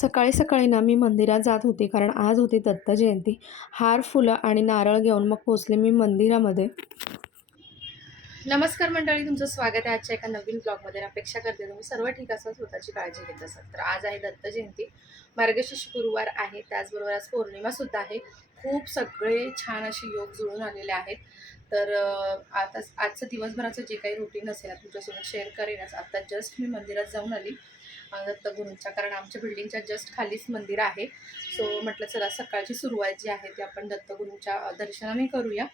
सकाळी सकाळी ना मी मंदिरात जात होते कारण आज होती दत्त जयंती. हार, फुलं आणि नारळ घेऊन मग पोचले मी मंदिरामध्ये. नमस्कार मंडळी, तुमचं स्वागत आहे आजच्या एका नवीन ब्लॉगमध्ये. अपेक्षा करते तुम्ही सर्व ठीक असाल, स्वतःची काळजी घेत असाल. तर आज आहे दत्त जयंती, मार्गशीर्ष गुरुवार आहे, त्याचबरोबर आज पौर्णिमासुद्धा आहे. खूप सगळे छान असे योग जुळून आलेले आहेत. तर आता आजचं दिवसभराचं जे काही रुटीन असेल तुमच्यासोबत शेअर करेनच. आता जस्ट मी मंदिरात जाऊन आली दत्तगुरूंच्या, कारण आमच्या बिल्डिंगच्या जस्ट खालीच मंदिर आहे. सो म्हटलं चला सकाळची सुरुवात जी आहे ती आपण दत्तगुरूंच्या दर्शनाने करूया.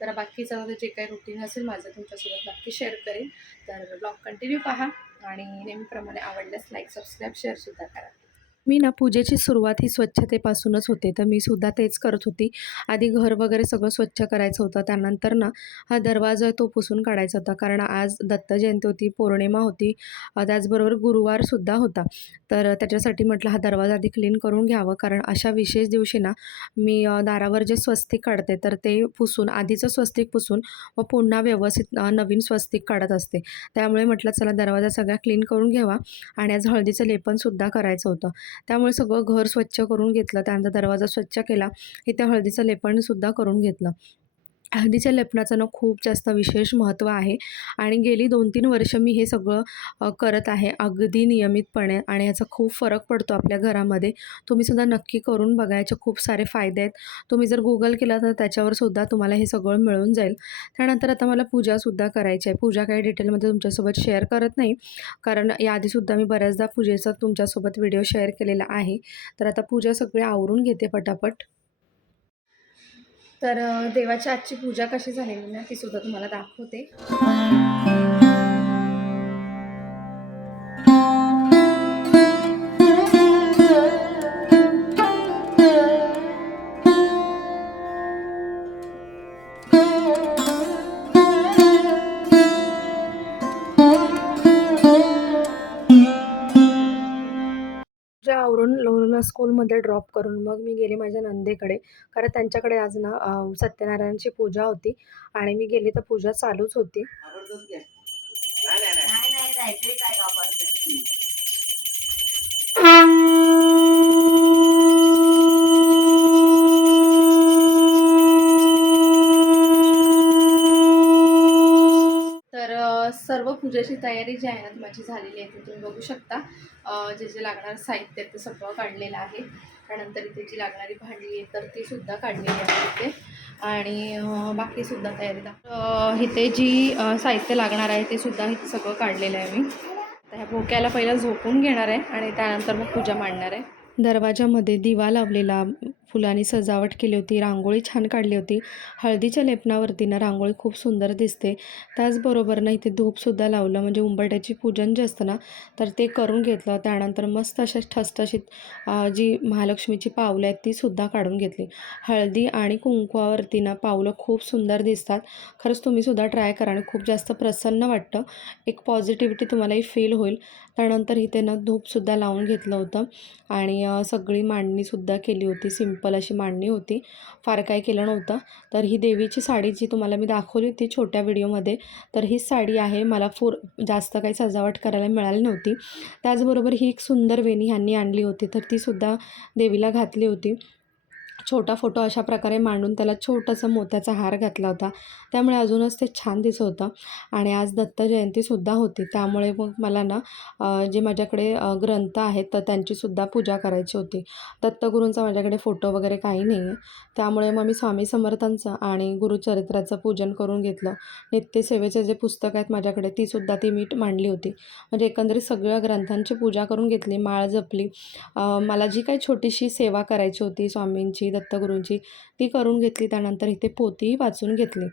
तर बाकीचं जे काही रुटीन असेल माझं तुमच्यासोबत नक्की शेअर करेन. तर ब्लॉग कंटिन्यू पहा आणि नेहमीप्रमाणे आवडल्यास लाईक, सबस्क्राईब, शेअरसुद्धा करा. मी ना पूजेची सुरुवात ही स्वच्छतेपासूनच होते, तर मी सुद्धा तेच करत होती. आधी घर वगैरे सगळं स्वच्छ करायचं होतं. त्यानंतर ना हा दरवाजा आहे तो पुसून काढायचा होता, कारण आज दत्त जयंती होती, पौर्णिमा होती, त्याचबरोबर गुरुवारसुद्धा होता. तर त्याच्यासाठी म्हटलं हा दरवाजा आधी क्लीन करून घ्यावं, कारण अशा विशेष दिवशी ना मी दारावर जे स्वस्तिक काढते तर ते पुसून, आधीचं स्वस्तिक पुसून मग पुन्हा व्यवस्थित नवीन स्वस्तिक काढत असते. त्यामुळे म्हटलं चला दरवाजा सगळा क्लीन करून घ्यावा. आणि आज हळदीचं लेपनसुद्धा करायचं होतं. त्यामुळे सगळं घर स्वच्छ करून घेतलं. त्यानंतर दरवाजा स्वच्छ केला. इथे हळदीचं लेपनसुद्धा करून घेतलं. हळदीच्या लेपनाचं ना खूप जास्त विशेष महत्त्व आहे आणि गेली 2-3 वर्ष मी हे सगळं करत आहे अगदी नियमितपणे, आणि याचा खूप फरक पडतो आपल्या घरामध्ये. तुम्हीसुद्धा नक्की करून बघा, याचे खूप सारे फायदे आहेत. तुम्ही जर गुगल केला तर त्याच्यावरसुद्धा तुम्हाला हे सगळं मिळून जाईल. त्यानंतर आता मला पूजासुद्धा करायची आहे. पूजा काही डिटेलमध्ये तुमच्यासोबत शेअर करत नाही, कारण याआधीसुद्धा मी बऱ्याचदा पूजेचा तुमच्यासोबत व्हिडिओ शेअर केलेला आहे. तर आता पूजा सगळी आवरून घेते पटापट. तर देवाची आजची पूजा कशी झालेली ना ती सुद्धा तुम्हाला दाखवते. पूजा आवरून लोणला स्कूलमध्ये ड्रॉप करून मग मी गेले माझ्या नंदेकडे, कारण त्यांच्याकडे आज ना सत्यनारायणची पूजा होती आणि मी गेली तर पूजा चालूच होती. तर सर्व पूजेची तयारी जी आहे ना ती माझी झालेली आहे. ती तुम्ही बघू शकता. जे जे लागणारं साहित्य आहे ते सगळं काढलेलं आहे. त्यानंतर इथे जी लागणारी भांडी आहे तर ती सुद्धा काढलेली आहे इथे, आणि बाकीसुद्धा तयारी इथे जी साहित्य लागणार आहे ते सुद्धा इथे सगळं काढलेलं आहे मी. तर ह्या भोक्याला पहिलं झोपून घेणार आहे आणि त्यानंतर मग पूजा मांडणार आहे. दरवाजामध्ये दिवा लावलेला, फुलांनी सजावट केली होती, रांगोळी छान काढली होती. हळदीच्या लेपनावरती ना रांगोळी खूप सुंदर दिसते. त्याचबरोबर ना इथे धूपसुद्धा लावलं, म्हणजे उंबरठ्याची पूजन जे असतं ना तर ते करून घेतलं. त्यानंतर मस्त अशा ठसठशीत जी महालक्ष्मीची पावलं आहेत तीसुद्धा काढून घेतली. हळदी आणि कुंकवावरती ना पावलं खूप सुंदर दिसतात. खरंच तुम्हीसुद्धा ट्राय करा आणि खूप जास्त प्रसन्न वाटतं. एक पॉझिटिव्हिटी तुम्हालाही फील होईल. त्यानंतर इथे ना धूपसुद्धा लावून घेतलं होतं आणि सगळी मांडणीसुद्धा केली होती. सिंपल अशी मांडणी होती, फार काही केलं नव्हतं. तर ही देवीची साडी जी तुम्हाला मी दाखवली होती छोट्या व्हिडिओमध्ये, तर हीच साडी आहे. मला जास्त काही सजावट करायला मिळाली नव्हती. त्याचबरोबर ही एक सुंदर वेणी ह्यांनी आणली होती, तर तीसुद्धा देवीला घातली होती. छोटा फोटो अशा प्रकारे मांडून त्याला छोटासा मोत्याचा हार घातला होता, त्यामुळे अजूनच ते छान दिसत होतं. आणि आज दत्त जयंतीसुद्धा होती, त्यामुळे मग मला ना जे माझ्याकडे ग्रंथ आहेत तर त्यांचीसुद्धा पूजा करायची होती. दत्तगुरूंचा माझ्याकडे फोटो वगैरे काही नाही आहे, त्यामुळे मग मी स्वामी समर्थांचं आणि गुरुचरित्राचं पूजन करून घेतलं. नित्यसेवेचे जे पुस्तक आहेत माझ्याकडे तीसुद्धा ती मी मांडली होती. म्हणजे एकंदरीत सगळ्या ग्रंथांची पूजा करून घेतली, माळ जपली. मला जी काही छोटीशी सेवा करायची होती स्वामींची, दत्तगुरूंची, ती करून घेतली. त्यानंतर इथे पोथीही वाचून घेतली.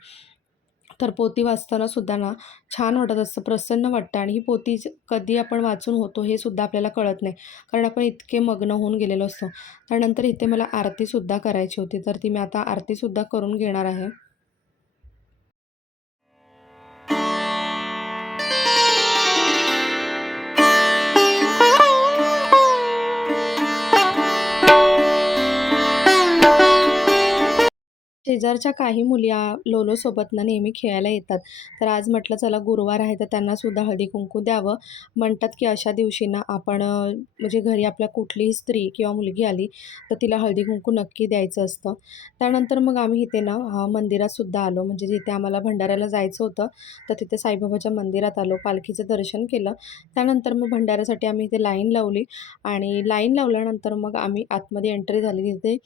तर पोथी वाचताना सुद्धा ना छान वाटत असतं, प्रसन्न वाटतं, आणि ही पोथी कधी आपण वाचून होतो हे सुद्धा आपल्याला कळत नाही, कारण आपण इतके मग्न होऊन गेलेलो असतो. त्यानंतर इथे मला आरतीसुद्धा करायची होती, तर ती मी आता आरतीसुद्धा करून घेणार आहे. शेजारच्या काही मुली लोलोसोबतनं नेहमी खेळायला येतात. तर आज म्हटलं चला गुरुवार आहे तर त्यांनासुद्धा हळदी-कुंकू द्यावं. म्हणतात की अशा दिवशी ना आपण म्हणजे घरी आपल्या कुठलीही स्त्री किंवा मुलगी आली तर तिला हळदी-कुंकू नक्की द्यायचं असतं. त्यानंतर मग आम्ही इथे ना मंदिरातसुद्धा आलो. म्हणजे जिथे आम्हाला भंडाऱ्याला जायचं होतं, तर तिथे साईबाबाच्या मंदिरात आलो. पालखीचं दर्शन केलं. त्यानंतर मग भंडाऱ्यासाठी आम्ही इथे लाईन लावली आणि लाईन लावल्यानंतर मग आम्ही आतमध्ये एंट्री झाली. तिथे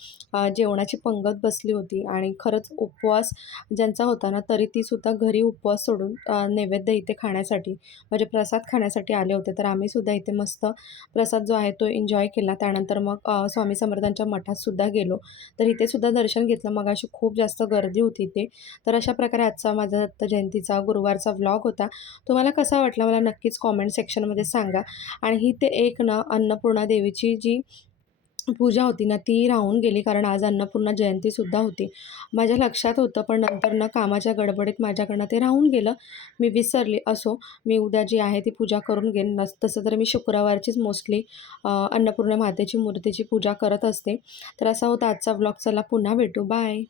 जेवणाची पंगत बसली होती आणि खरंच उपवास ज्यांचा होता ना, तरी तीसुद्धा घरी उपवास सोडून नैवेद्य इथे खाण्यासाठी म्हणजे प्रसाद खाण्यासाठी आले होते. तर आम्हीसुद्धा इथे मस्त प्रसाद जो आहे तो एन्जॉय केला. त्यानंतर मग स्वामी समर्थांच्या मठातसुद्धा गेलो. तर इथेसुद्धा दर्शन घेतलं. मगाशी खूप जास्त गर्दी होती इथे. तर अशा प्रकारे आजचा माझा दत्त जयंतीचा गुरुवारचा व्लॉग होता. तुम्हाला कसा वाटला मला नक्कीच कॉमेंट सेक्शनमध्ये सांगा. आणि ही ते एक ना अन्नपूर्णा देवीची जी पूजा होती ना, ती राहून गेली कारण आज अन्नपूर्णा जयंतीसुद्धा होती. माझ्या लक्षात होतं, पण नंतर ना कामाच्या गडबडीत माझ्याकडनं ते राहून गेलं. मी विसरले. असो, मी उद्या जी आहे ती पूजा करून घेईन. तसं तर मी शुक्रवारचीच मोस्टली अन्नपूर्णा मातेची मूर्तीची पूजा करत असते. तर असा होता आजचा व्लॉग. चला पुन्हा भेटू. बाय.